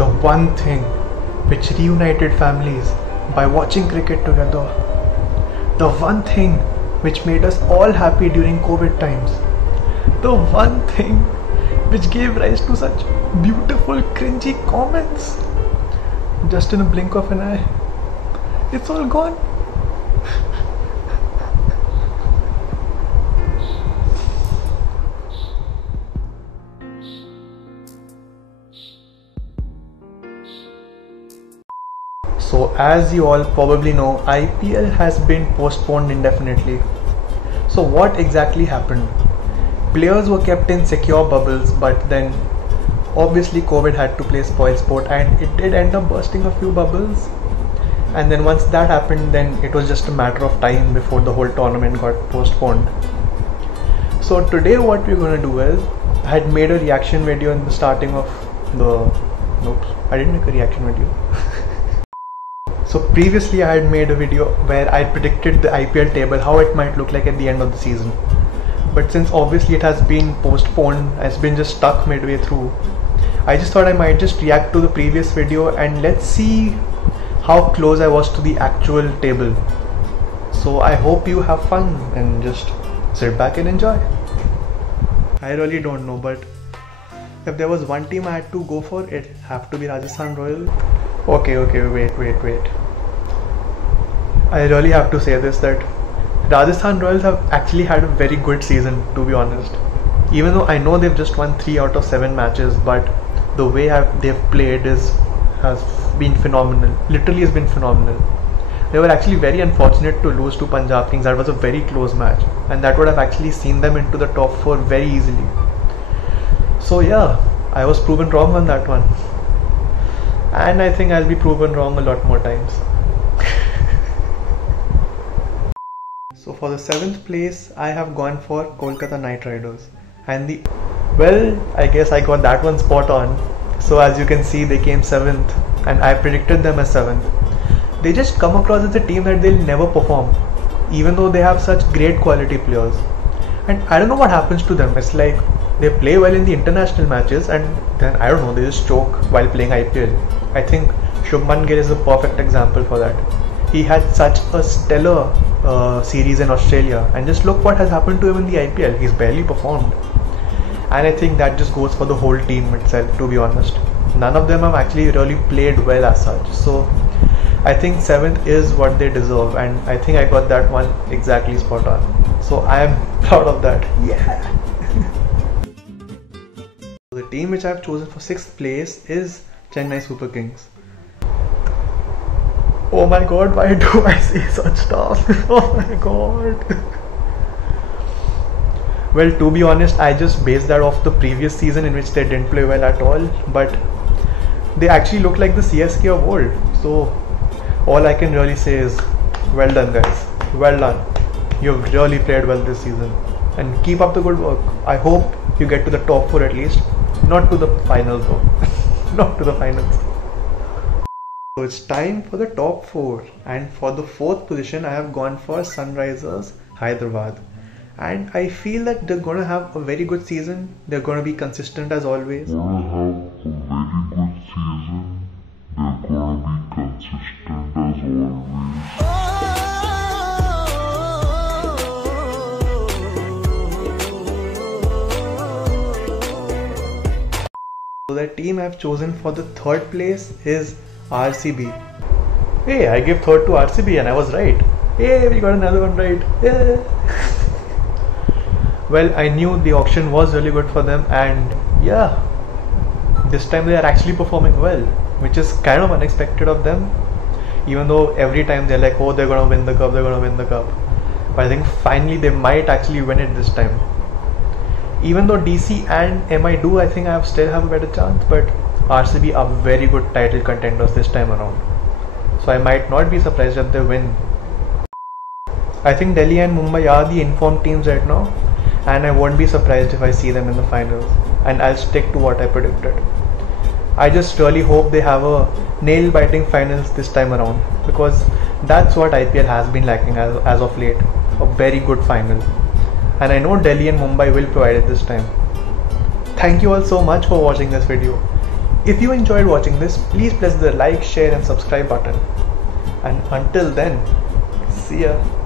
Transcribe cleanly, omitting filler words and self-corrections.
the one thing which reunited families by watching cricket together, the one thing which made us all happy during COVID times, the one thing which gave rise to such beautiful cringy comments, just in a blink of an eye, it's all gone. So as you all probably know, IPL has been postponed indefinitely. So what exactly happened? Players were kept in secure bubbles, but then obviously COVID had to play spoil sport, and it did end up bursting a few bubbles. And then once that happened, then it was just a matter of time before the whole tournament got postponed. So today what we're going to do is, I had made a reaction video in the starting of the... Nope, I didn't make a reaction video. So previously I had made a video where I predicted the IPL table, how it might look like at the end of the season. But since obviously it has been postponed, it's been just stuck midway through, I just thought I might just react to the previous video and let's see how close I was to the actual table. So I hope you have fun and just sit back and enjoy. I really don't know, but if there was one team I had to go for, it'd have to be Rajasthan Royals. Okay, wait. I really have to say this, that Rajasthan Royals have actually had a very good season, to be honest. Even though I know they've just won 3 out of 7 matches, but the way they've played has been phenomenal. Literally has been phenomenal. They were actually very unfortunate to lose to Punjab Kings. That was a very close match, and that would have actually seen them into the top 4 very easily. So yeah, I was proven wrong on that one. And I think I'll be proven wrong a lot more times. So for the 7th place, I have gone for Kolkata Knight Riders. And I guess I got that one spot on. So as you can see, they came 7th and I predicted them as 7th. They just come across as a team that they'll never perform, even though they have such great quality players. And I don't know what happens to them. It's like they play well in the international matches and then I don't know, they just choke while playing IPL. I think Shubman Gill is a perfect example for that. He had such a stellar series in Australia, and just look what has happened to him in the IPL. He's barely performed. And I think that just goes for the whole team itself, to be honest. None of them have actually really played well as such. So I think 7th is what they deserve, and I think I got that one exactly spot on. So I am proud of that. Yeah. The team which I have chosen for 6th place is Chennai Super Kings. Oh my god, why do I say such stuff? Oh my god. Well, to be honest, I just based that off the previous season in which they didn't play well at all, but they actually look like the CSK of old. So all I can really say is, well done guys, well done. You've really played well this season and keep up the good work. I hope you get to the top 4 at least, not to the finals though. Not to the finals. So it's time for the top 4, and for the 4th position I have gone for Sunrisers Hyderabad. And I feel that they're gonna have a very good season. They're gonna be consistent as always. They're gonna have a very good season. They're gonna be consistent as always. So the team I've chosen for the 3rd place is RCB. Hey, I gave 3rd to RCB and I was right. Hey, we got another one right. Yeah. Well, I knew the auction was really good for them, and yeah, this time they are actually performing well, which is kind of unexpected of them. Even though every time they're like, oh, they're gonna win the cup, they're gonna win the cup. But I think finally they might actually win it this time. Even though DC and MI do, I think I still have a better chance, but RCB are very good title contenders this time around. So I might not be surprised if they win. I think Delhi and Mumbai are the informed teams right now, and I won't be surprised if I see them in the finals, and I'll stick to what I predicted. I just really hope they have a nail-biting finals this time around, because that's what IPL has been lacking as of late, a very good final. And I know Delhi and Mumbai will provide it this time. Thank you all so much for watching this video. If you enjoyed watching this, please press the like, share and subscribe button. And until then, see ya.